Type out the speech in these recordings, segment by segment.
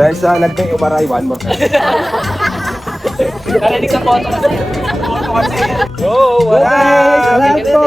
Dahil sa lagay umaray, one more time. Narinig sa photo kasi. Photo kasi. Go! Guys, salamat po!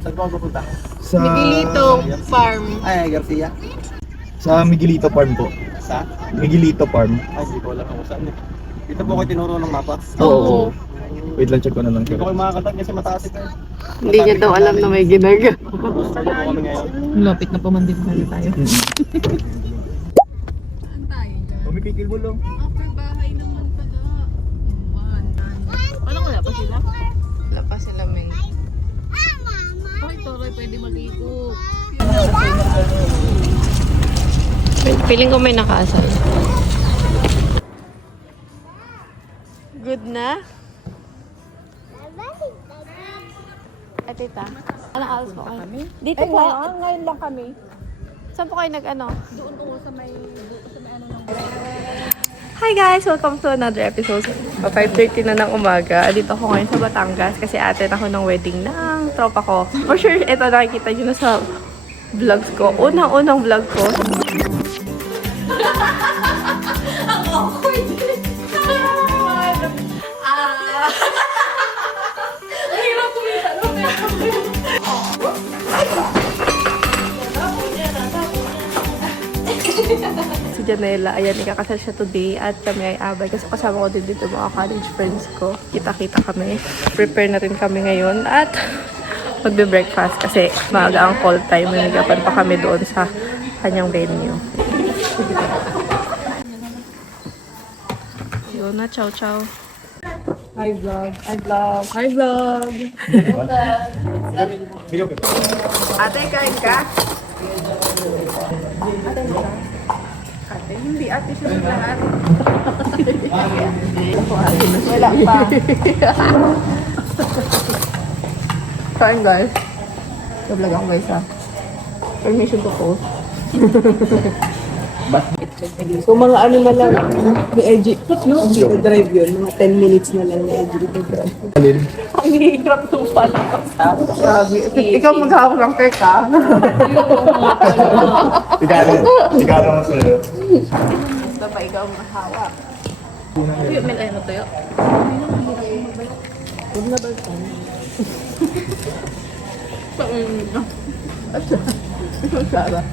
Saan po ako pupunta? Sa... Miguelito Farm. Ay, Garcia. Sa Miguelito Farm po. Sa? Miguelito Farm. Ay, hindi ko alam kung saan eh. Dito po ko tinuro ng mapa. Oo. Wait lang, check ko na lang. Hindi ko kayo makakatag kasi mataas ito eh. Hindi niya daw alam na may ginagawa. Start po kami ngayon. Lapit na pamandin tayo. Pumipikil mo lang. After bahay naman pala. Paano wala pa sila? Wala pa sila, May. Ay, Toroy, pwede maligo. Feeling ko may nakaasal. Good na? Ay, tita. Anong alas po kayo? Dito po. Ngayon lang kami. Saan po kayo nag-ano? Doon po sa may ano ng... Hi guys! Welcome to another episode. 5:30 na ng umaga. Dito ako ngayon sa Batangas kasi attend ako ng wedding ng tropa ko. For sure, ito nakikita nyo na sa vlogs ko. Unang-unang vlog ko. Si Janela, ayan, ikakasal siya today at kami ay abay kasi kasama ko din dito mga college friends ko. Kita-kita kami. Prepare na rin kami ngayon at magbe-breakfast kasi maaga ang call time. Nagapan pa kami doon sa kanyang venue. Yun na, chow chow. Hi vlog. Hi vlog. Hi vlog. Ate, kain ka? Ate, hindi ate siya ng lahat. Wala pa. Kain guys. Vlog ako guys ha. Permission to post. So mga ano na lang, ni Edgy, no? Dito drive yun, mga 10 minutes na lang ni Edgy dito drive. Ang hirap nung pala. Sabi, ikaw maghahawak ng cake ha? Sigaro mo sa'yo. Basta pa ikaw mahawak. Tuyo, may kayo na tuyo? Huwag na ba ito? Sarah.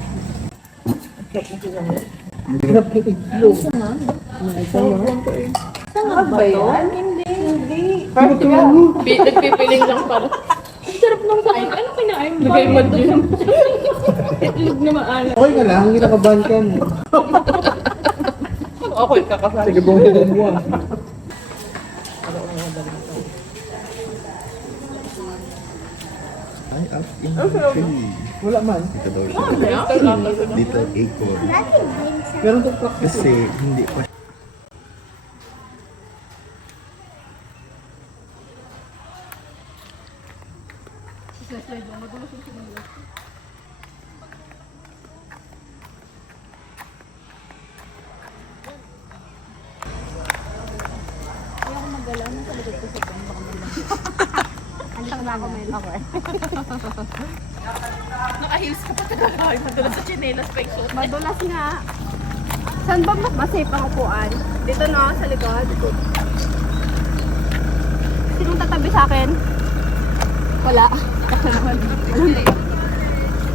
Saan ba yun? Hindi. First ka. Nagpipiling lang pala. Ang sarap ng kain. Ano kinain mo? Lagay mo dun. Itlog na maalat. Okay ka lang, hindi nakaban ka mo. Okay, kakasal. Sige, buong mo ah. Ay, out in Philly. Wala man. Dito daw siya. Dito, Acorn. Meron itong practice. Kasi hindi pa Naka-heels ka pa talaga. Madulas sa chinelas pa yung suot. Madulas nga. Saan ba mas masafe ang upuan? Dito no, sa likod. Sinong tatabi sa akin? Wala.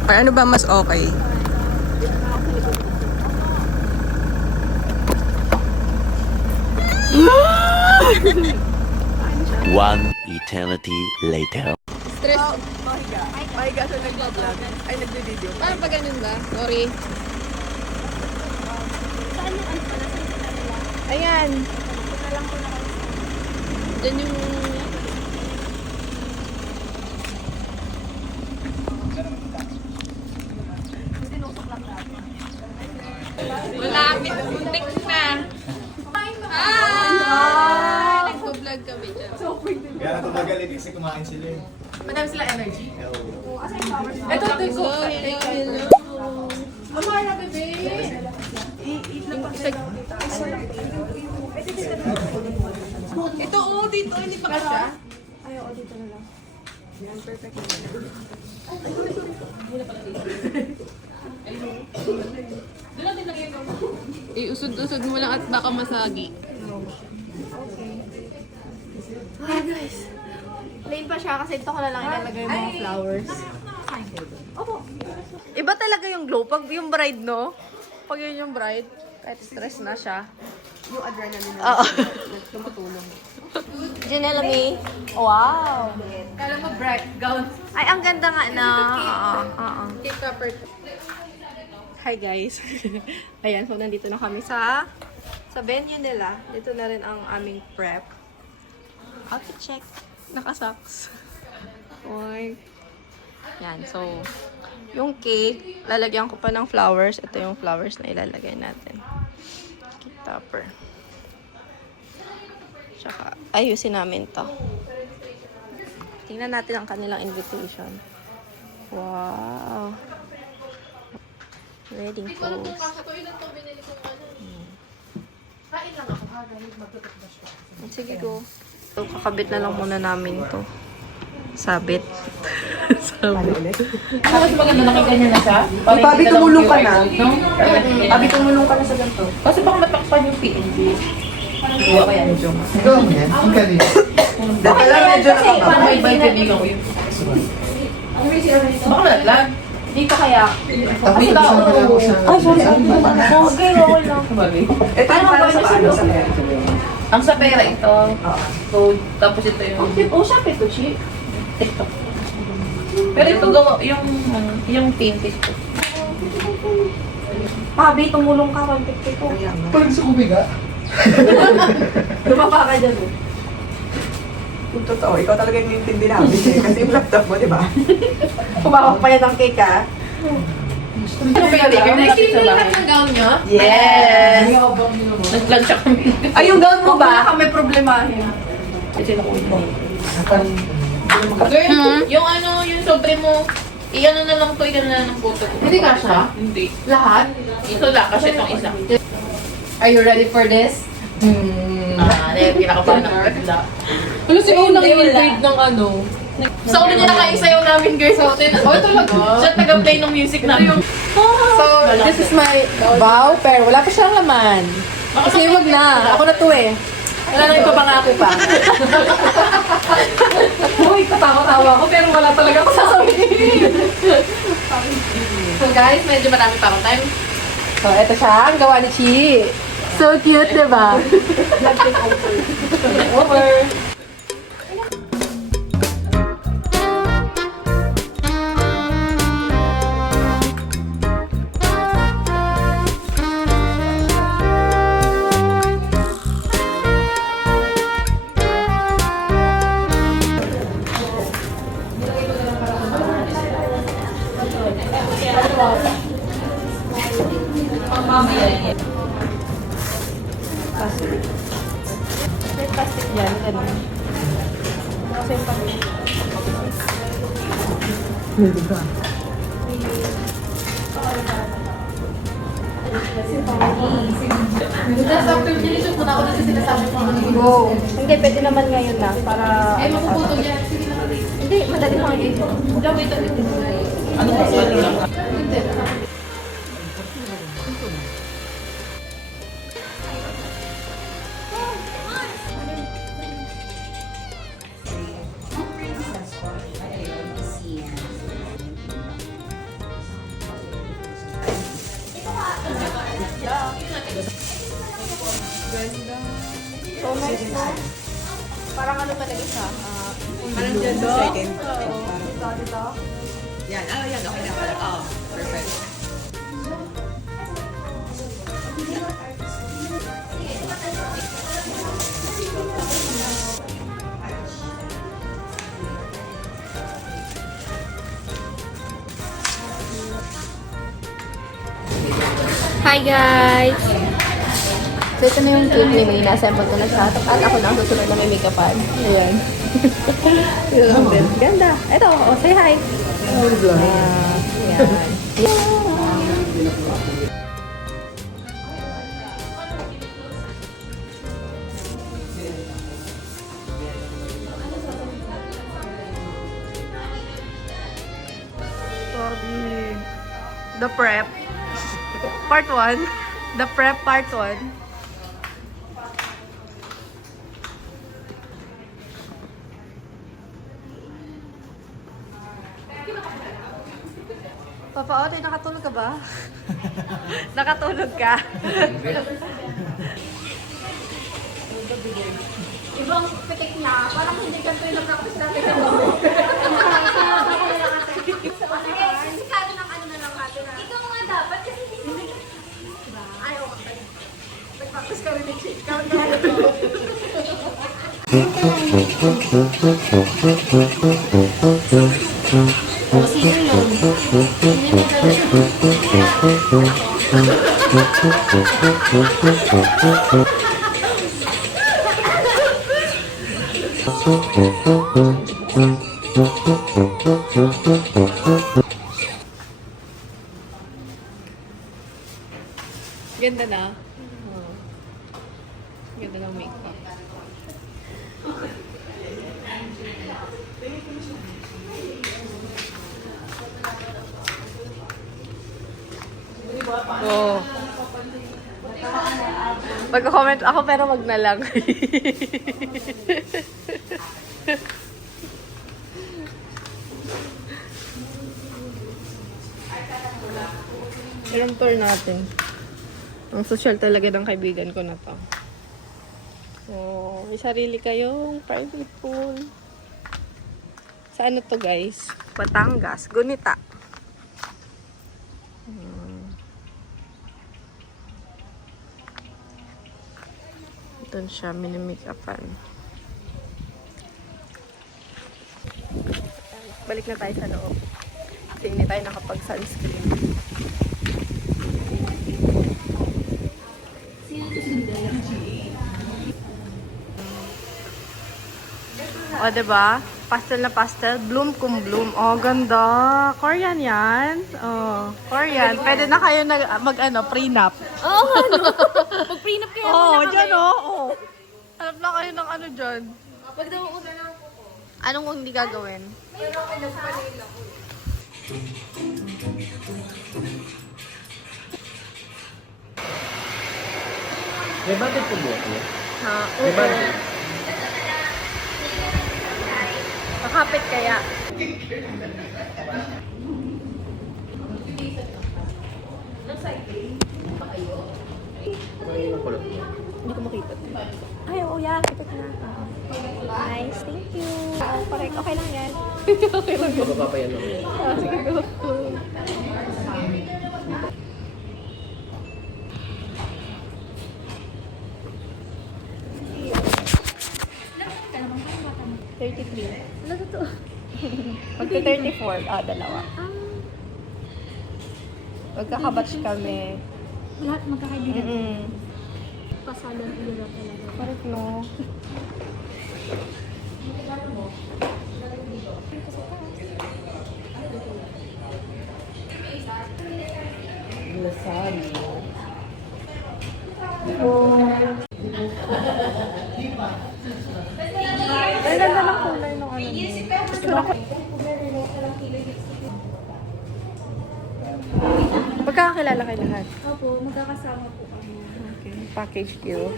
Or ano ba mas okay? One eternity later. Mahiga siya nag-vlog. Ay, nag-video. Parang pa ganun ba? Sorry. Ayan. Diyan yung... Malapit. Muntik na. Hi! Nagpo-vlog kami dyan. Kaya natutagalit kasi kumain sila eh. Madami sila energy. Ito, ito. Hello. Mama na, bebe. Ito, oh, dito. Hindi pa kasya. Iusod-usod mo lang at baka masagi. Hi guys. Plain pa siya kasi ito ko na lang ilalagay yung mga flowers. Iba talaga yung glow pag yung bride, no? Pag yun yung bride, kahit stress na siya. Yung adrenaline Oo. tumutulong. Janelle May. Wow. Kala mo bright gown. Ay, ang ganda nga na. Cake topper. Hi guys. Ayan, so nandito na kami sa venue nila. Dito na rin ang aming prep. Outfit check. Naka-socks. Oy. Yan, so yung cake, lalagyan ko pa ng flowers. Ito yung flowers na ilalagay natin. Cake topper. Tsaka, ayusin namin to. Tingnan natin ang kanilang invitation. Wow. Wedding pose. Sige, go. So, kakabit na lang muna namin to. Sabit. Sabit. Mas maganda nakaganyan na siya. Pabi, tumulong ka na. No? Pabi, tumulong ka na sa ganito. Kasi baka matakpan yung PNG. Hindi kaya medyo. Ang galing. Dati lang medyo nakakapa. Paano may bike kaibigan ko yun? Baka nalaglag. Dito kaya. Tapi, Ay, sorry. Okay, okay lang. Ito yung para sa ano sa pera. Ang sa pera ito. So, tapos ito yung... Oh, siya pito, Chi. TikTok. Pero ito gawa, yung pintis ko. Pabi, tumulong ka. Kontik ko. Parang sa kumiga. Lumapa ka dyan. Kung totoo, ikaw talaga yung nintindi namin eh. Kasi yung laptop mo, di ba? Kumawak pa yan ng cake, ha? Ano ba yung Nag-clean na lahat ng gown niya? Yes! Nag-vlog siya kami. Ay, yung gown mo ba? Baka may problemahin. Kasi nakulit mo. Girl, yung ano, yung sobre mo, i-ano na lang to, i-ano na lang ng photo ko. Hindi ka siya? Hindi. Lahat? Ito lang, kasi itong isa. Are you ready for this? Dahil pinakabahan ng pagla. Ano si unang invade ng ano? Sa ulo niya nakaisayaw namin, girls. So, talaga? Siya taga-play ng music na. So, this is my vow, pero wala pa siyang laman. Kasi wag na. Ako na to eh. Wala na yung papangako pa. Uy, katawa-tawa ako, pero wala talaga ako sasabihin. So guys, medyo marami pa akong time. So, eto siya, ang gawa ni Chi. So cute, diba? Over. May plastic yan, ganun. Kasi pag... Go. Hindi, pwede naman ngayon na. Para... Ay, mapuputol yan. Hindi, madali mo ngayon. Ano ba? Ano lang? So nice, no? Parang ano talaga siya? Parang dito? Oo. Dito? Yan. Oh, yan. Okay na pala. Oh, perfect. Hi guys! So ito na yung cake ni May. Nasa-assemble ko na siya. At ako na ang susunod na may make-upan. Ayan. Ito lang din. Ganda. Ito, oh, say hi. Ayan. Sorry. The prep. Part 1. The prep part 1. Papa Otoy, nakatulog ka ba? Nakatulog ka? Ibang pitik niya, parang hindi ganito yung na-practice natin sa mga. Sikado ng ano na lang natin na. Ikaw nga dapat kasi hindi. Ay, okay. Nag-practice ka rin ni Chick. Kawin ka rin ito. Ganda na. Ganda ng makeup. Oh. Magko-comment ako pero wag na lang. Ilang tour natin. Ang social talaga ng kaibigan ko na to. So, may sarili kayong private pool. Sa ano to guys? Batangas, Gunita. Ito siya, mini-make-upan. Balik na tayo sa loob. Kasi hindi tayo nakapag-sunscreen. O, diba? Pastel na pastel. Bloom kum bloom. O, ganda. Korean yan. O, Korean. Pwede na kayo mag-prenup. Oo, ano? Mag-prenup kayo. Oo, dyan o. Oh. Hanap na kayo ng ano dyan. Anong hindi gagawin? May budget po buhat mo? Ha? May budget. Makapit kaya. May makulot mo. Hindi ko makita. Ay, oo yan. Kapit na. Nice. Thank you. Correct. Okay lang yan. Okay lang yan. Mapapayan ako. Sige, go. Ano to? Magka-34. Dalawa. Magkakabatch kami. Lahat magkakaibigan. Mm-mm. Pasalan ulo talaga. Parang no. Lasal. Ay, ganda ng kulay ng ano. Magkakakilala kayo lahat? Opo, magkakasama po kami. Okay. Package deal.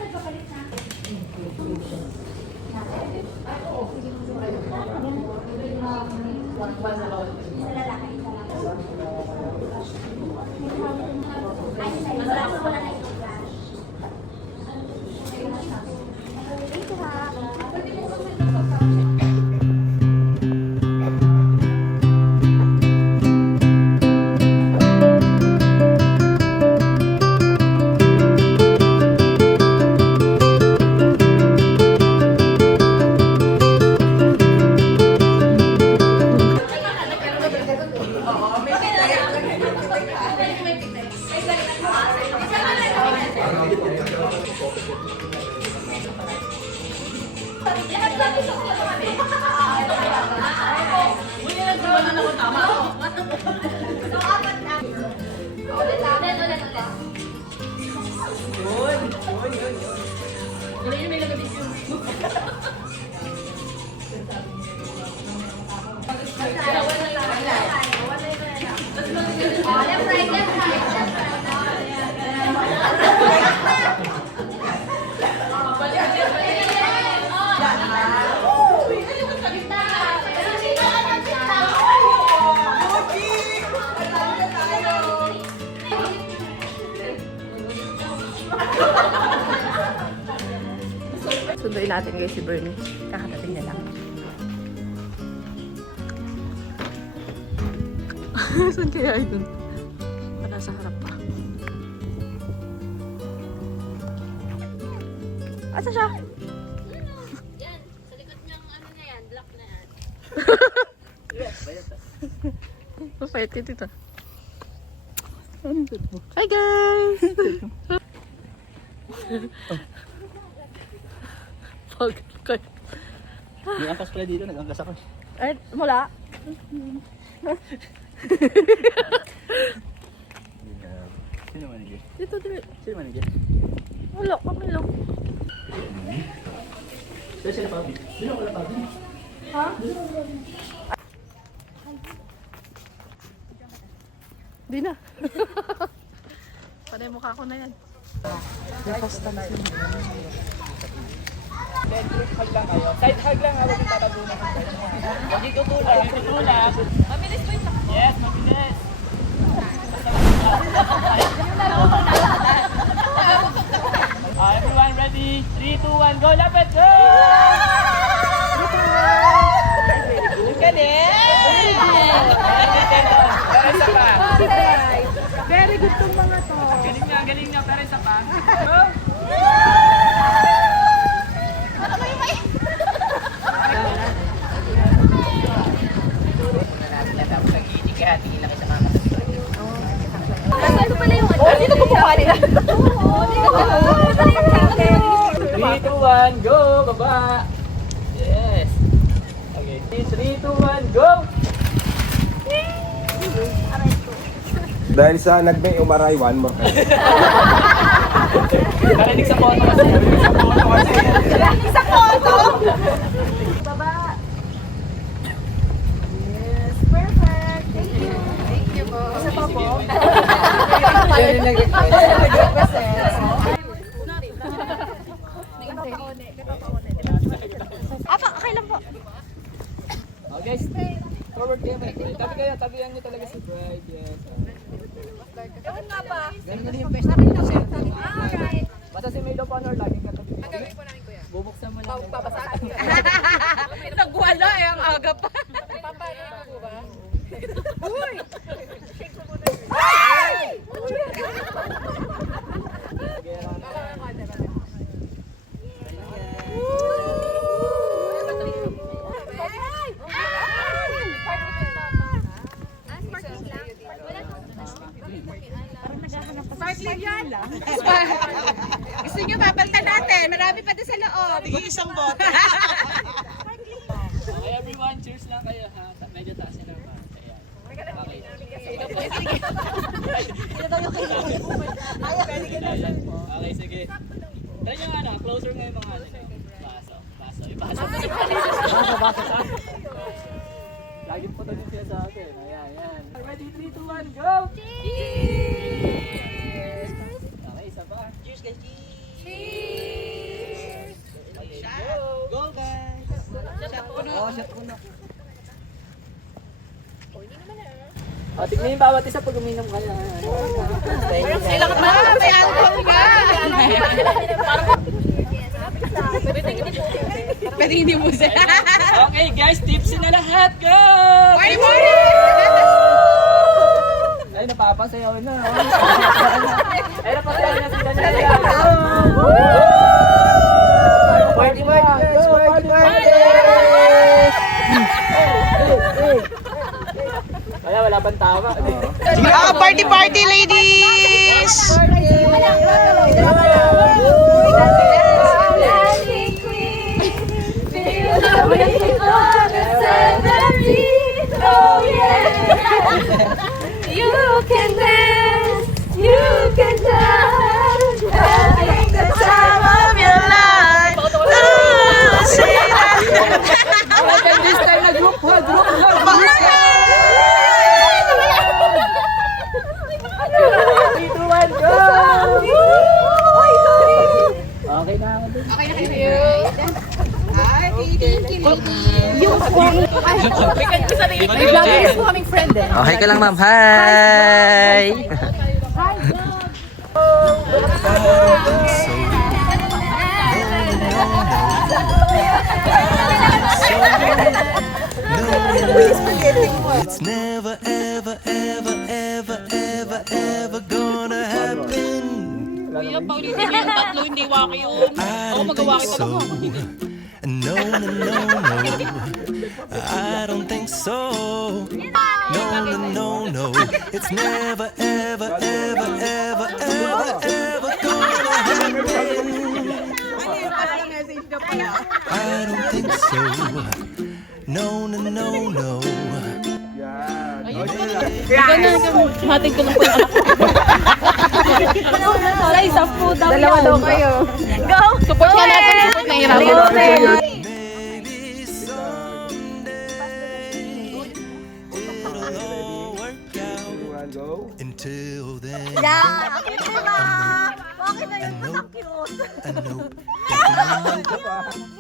Sunduin natin guys si Bernie. Kakatating niya lang. Saan kaya yun? Wala sa harap pa. Asa siya? Yan, sa likod niyang ano na yan, block na yan. Mapayat ka dito. Hi guys! Pag kayo. May angkas pala dito, nag-angkas ako. Ay, mula? Sino manager? Dito, dito. Sino manager? Wala, kami lang. Sino pa? Sino wala pa? Di na. Panay mukha ko na yan. Hug lang kayo. Side hug lang, huwag yung tatabunan. Hindi tutulak. Hindi tutulak. Mabilis po yung takbo. Yes, mabilis. Everyone ready? 3, 2, 1, go! Lapit! Go! Galing! Pero isa pa. Very good tong mga to. Galing nga. Pero isa pa. Go! Ito pala yung ano. Dito ko po kanina. 3, 2, 1, go! Baba! Yes! Okay. 3, 2, 1, go! Dahil sa nagmay umaray, one more time. Narinig sa photo kasi. Lagi sa photo. Baba. Yes, perfect. Thank you. Thank you po. Isa pa po. Ayun yung nag-request eh. Apa, okay lang po. Oh, guys, forward kayo. Tabihan niyo talaga si Bride. Yes. Ewan nga ba? Ganun yung best. Alright. Basta si Maid of Honor laging katabi. Ang gagawin po namin kuya. Bubuksan mo lang. Babasaan. Nagwala eh, ang aga pa. Pampano po ba? Uy! Ay! Gusto nyo babalitan natin? Marami pa doon sa loob. Isang bote. Okay, everyone, cheers lang kayo ha. Medyo taas yan naman. Ayan. Okay, sige. Try nyo nga na, closer nga yung mga ano nyo. Baso. Ibaso. Lagi po tayo siya sa akin. Ayan. Ready, 3, 2, 1, go! Cheers! Okay, isa pa. Cheers, guys. Cheers! Go, guys! Shot puno. Tignan yung bawat isa pag uminom kayo. Kailangan ba? May alcohol ka! Pwede hindi mo siya. Okay, guys, tipsy na lahat. Go! Party, party! Ay, napapasayaw na. Ay, napasayaw na sila nila. Party, guys! Party! Wala pang tawa. Party, ladies! May vloggers po kaming friend eh. Okay ka lang, ma'am. Hi! It's never, ever, ever, ever, ever, ever gonna happen. Kuya, paulitin niyo yung tatlo, hindi waki yun. Ako magawaki pa lang ako. No, no, no, no. I don't think so. No, no, no, no. It's never, ever, ever, ever, ever, ever gonna happen. I don't think so. No, no, no, no. Hatid ko lang po yung Ay, sa food daw Dalawa daw kayo. Go! support nga natin. Support na hirap. Maybe someday it'll all work out. Go. Until then, Yeah! Bakit na yun? Ang cute! I know.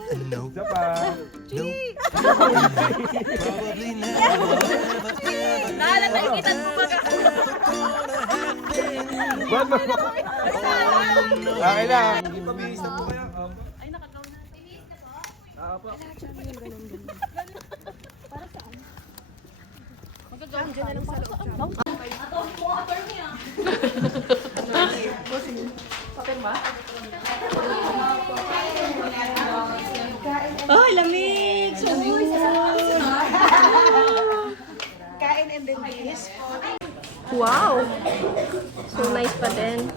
I know. Isa pa. Probably never, ever, ever, Naalalagitan mo ba ka? Okay lang. Ipabihis na po kayo. Oh, lamig! So good! Wow! So nice pa din.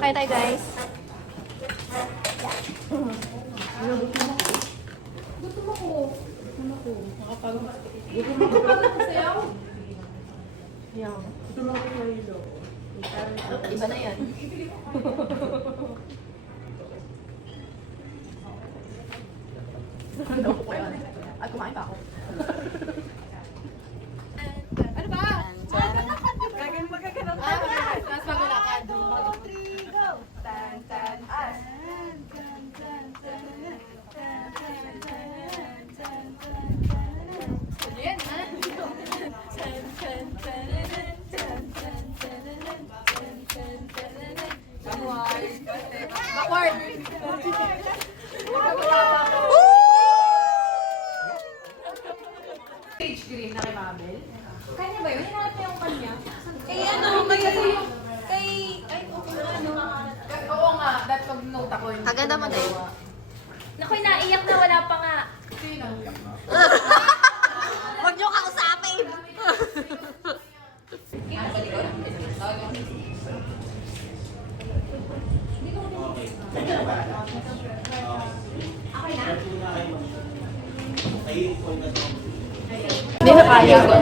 Kaya tayo guys. Iba na yan. At kumain pa ako. Ano ba? Magagano'n ka. Tapos maglalakad. 2, 3, go! Tan, tan, as. Yan, ha? Backward! Stage green na kay Mabel. Kanya ba yun? Hinanap niya yung kanya? Kay ano? Kay... Ay, okay na ano. Oo nga, that pag-note ako yun. Kaganda mo din. Nakoy, naiyak na wala pa nga. Sino? Huwag niyo kausapin. Hindi na kaya ko.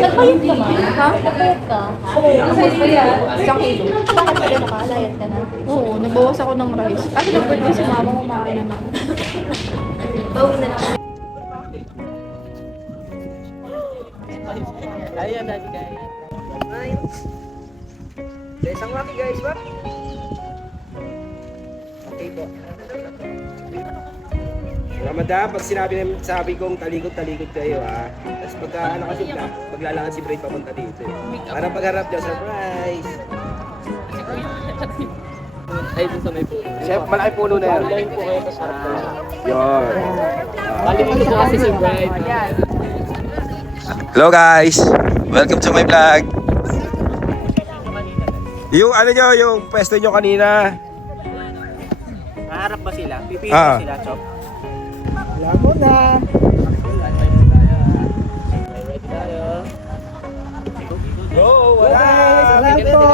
Nagpayot ka man? Ha? Nagpayot ka? Oo. Isang kilo. Bakit ka na nakalayat ka na? Oo. Nagbawas ako ng rice. Kasi nag-birthday si mama ko, kumain naman. Bawas na lang. Ayan na, guys. Isang waki, guys. What? Okay po. Ramadan, pag sabi kong talikod-talikod kayo ha. Tapos pagka ano kasi maglalakad si Braid papunta dito. Para pagharap niya, surprise! Ay, dun sa may puno. Chef, malaki puno na yan. Online po kayo sa harap. Yun. Kalimutan po kasi si Bright. Hello guys! Welcome to my vlog! Yung ano nyo, yung pwesto nyo kanina. Maharap ba sila? Pipili ba sila, Chop? Alam mo na! Ready tayo. Go! Wala! Salamat po!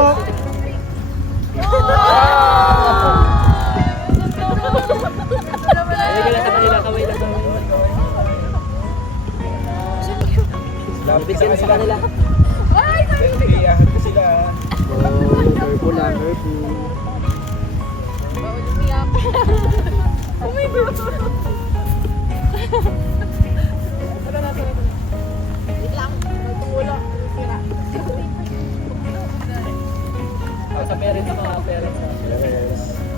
Kaway lang sa kanila, kaway lang. Lapit Ka na sa kanila. Iyahan ko sila. Purple lang, purple. sa parents, mga parents. Yes.